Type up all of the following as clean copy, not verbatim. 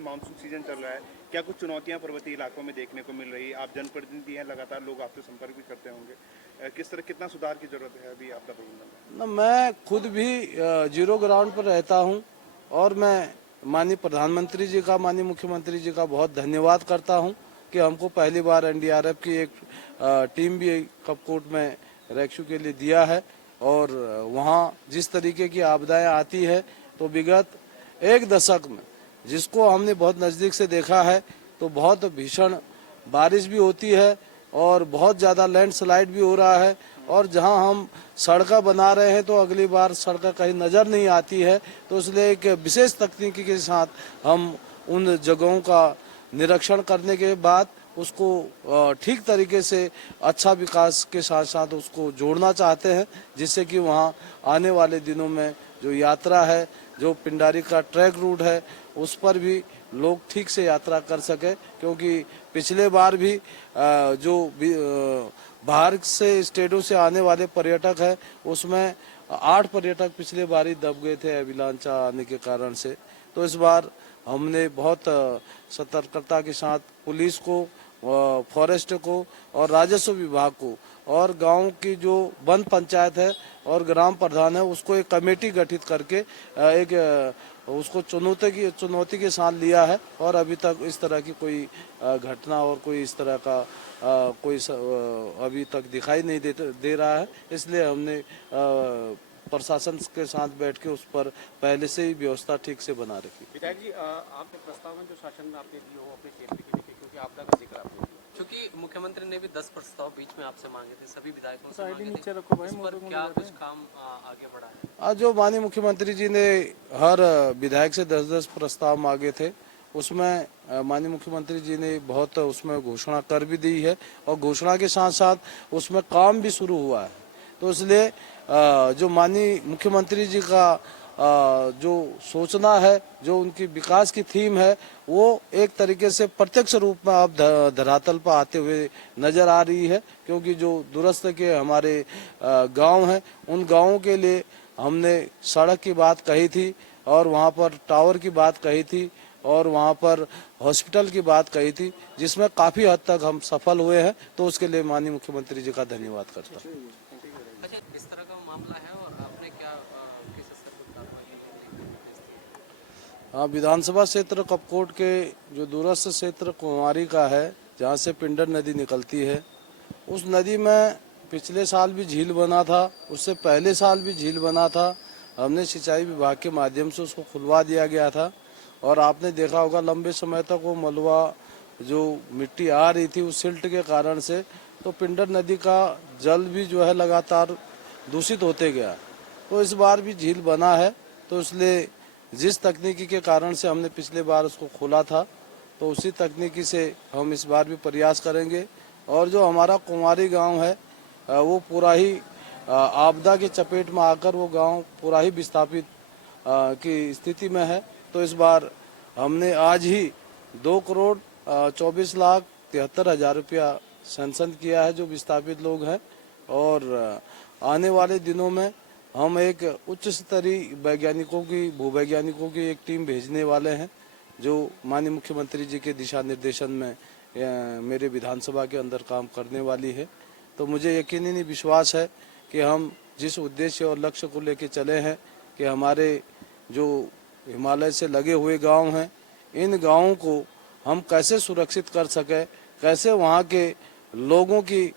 Monsoon season चल रहा है, क्या कुछ चुनौतियां पर्वतीय इलाकों में देखने को मिल रही है? आप जनप्रतिनिधि हैं, लगातार लोग आपसे संपर्क भी करते होंगे, किस तरह कितना सुधार की जरूरत है अभी आपदा प्रबंधन में? न मैं खुद भी जीरो ग्राउंड पर रहता हूं और मैं माननीय प्रधानमंत्री जी का, माननीय मुख्यमंत्री जी का बहुत धन्यवाद करता हूं कि हमको पहली बार एनडीआरएफ की एक टीम भी कपकोट में रेस्क्यू के लिए दिया है। और वहां जिस तरीके की आपदाएं आती है तो विगत एक दशक में जिसको हमने बहुत नज़दीक से देखा है, तो बहुत भीषण बारिश भी होती है और बहुत ज़्यादा लैंडस्लाइड भी हो रहा है। और जहां हम सड़कें बना रहे हैं तो अगली बार सड़कें कहीं नज़र नहीं आती है, तो इसलिए एक विशेष तकनीकी के साथ हम उन जगहों का निरीक्षण करने के बाद उसको ठीक तरीके से अच्छा विकास के साथ साथ उसको जोड़ना चाहते हैं, जिससे कि वहाँ आने वाले दिनों में जो यात्रा है, जो पिंडारी का ट्रैक रूट है, उस पर भी लोग ठीक से यात्रा कर सके। क्योंकि पिछले बार भी जो बाहर से स्टेटों से आने वाले पर्यटक हैं, उसमें 8 पर्यटक पिछले बार ही दब गए थे एविलांचा आने के कारण से। तो इस बार हमने बहुत सतर्कता के साथ पुलिस को, फॉरेस्ट को और राजस्व विभाग को और गांव की जो वन पंचायत है और ग्राम प्रधान है, उसको एक कमेटी गठित करके उसको चुनौती के साथ लिया है। और अभी तक इस तरह की कोई घटना और कोई इस तरह का अभी तक दिखाई नहीं दे रहा है। इसलिए हमने प्रशासन के साथ बैठ के उस पर पहले से ही व्यवस्था ठीक से बना रखी। विधायक जी, आपने प्रस्ताव में जो शासन में आपने दिए हो अपने क्षेत्र के लिए, क्योंकि आपदा का जिक्र आपने किया, क्योंकि मुख्यमंत्री ने भी 10 प्रस्ताव बीच में आपसे मांगे थे, सभी विधायकों से मांगे थे, इस पर क्या कुछ काम आगे बढ़ा है? आज जो माननीय मुख्यमंत्री जी ने हर विधायक से 10-10 प्रस्ताव मांगे थे, उसमें माननीय मुख्यमंत्री जी ने बहुत उसमें घोषणा कर भी दी है और घोषणा के साथ साथ उसमें काम भी शुरू हुआ है। तो इसलिए जो माननीय मुख्यमंत्री जी का जो सोचना है, जो उनकी विकास की थीम है, वो एक तरीके से प्रत्यक्ष रूप में अब धरातल पर आते हुए नजर आ रही है। क्योंकि जो दूरस्थ के हमारे गांव हैं, उन गांवों के लिए हमने सड़क की बात कही थी और वहां पर टावर की बात कही थी और वहां पर हॉस्पिटल की बात कही थी, जिसमें काफी हद तक हम सफल हुए हैं। तो उसके लिए माननीय मुख्यमंत्री जी का धन्यवाद करता हूँ। अच्छा, इस तरह का मामला है और आपने क्या किस स्तर पर कार्रवाई की? हाँ, विधानसभा क्षेत्र कपकोट के जो दूरस्थ क्षेत्र कुंवारी का है, जहाँ से पिंडर नदी निकलती है, उस नदी में पिछले साल भी झील बना था, उससे पहले साल भी झील बना था। हमने सिंचाई विभाग के माध्यम से उसको खुलवा दिया गया था और आपने देखा होगा लंबे समय तक वो मलबा जो मिट्टी आ रही थी उस सिल्ट के कारण से, तो पिंडर नदी का जल भी जो है लगातार दूषित होते गया। तो इस बार भी झील बना है, तो इसलिए जिस तकनीकी के कारण से हमने पिछले बार उसको खोला था, तो उसी तकनीकी से हम इस बार भी प्रयास करेंगे। और जो हमारा कुंवारी गांव है, वो पूरा ही आपदा की चपेट में आकर वो गांव पूरा ही विस्थापित की स्थिति में है। तो इस बार हमने आज ही 2,24,73,000 रुपया सैंक्शन किया है जो विस्थापित लोग हैं। और आने वाले दिनों में हम एक उच्च स्तरीय वैज्ञानिकों की, भूवैज्ञानिकों की एक टीम भेजने वाले हैं, जो माननीय मुख्यमंत्री जी के दिशा निर्देशन में मेरे विधानसभा के अंदर काम करने वाली है। तो मुझे यकीनी विश्वास है कि हम जिस उद्देश्य और लक्ष्य को लेकर चले हैं कि हमारे जो हिमालय से लगे हुए गांव हैं, इन गांवों को हम कैसे सुरक्षित कर सके, कैसे वहां के लोगों की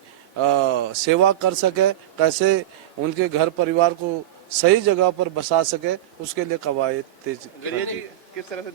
सेवा कर सके, कैसे उनके घर परिवार को सही जगह पर बसा सके, उसके लिए कवायद तेज। गरिया जी, किस तरह से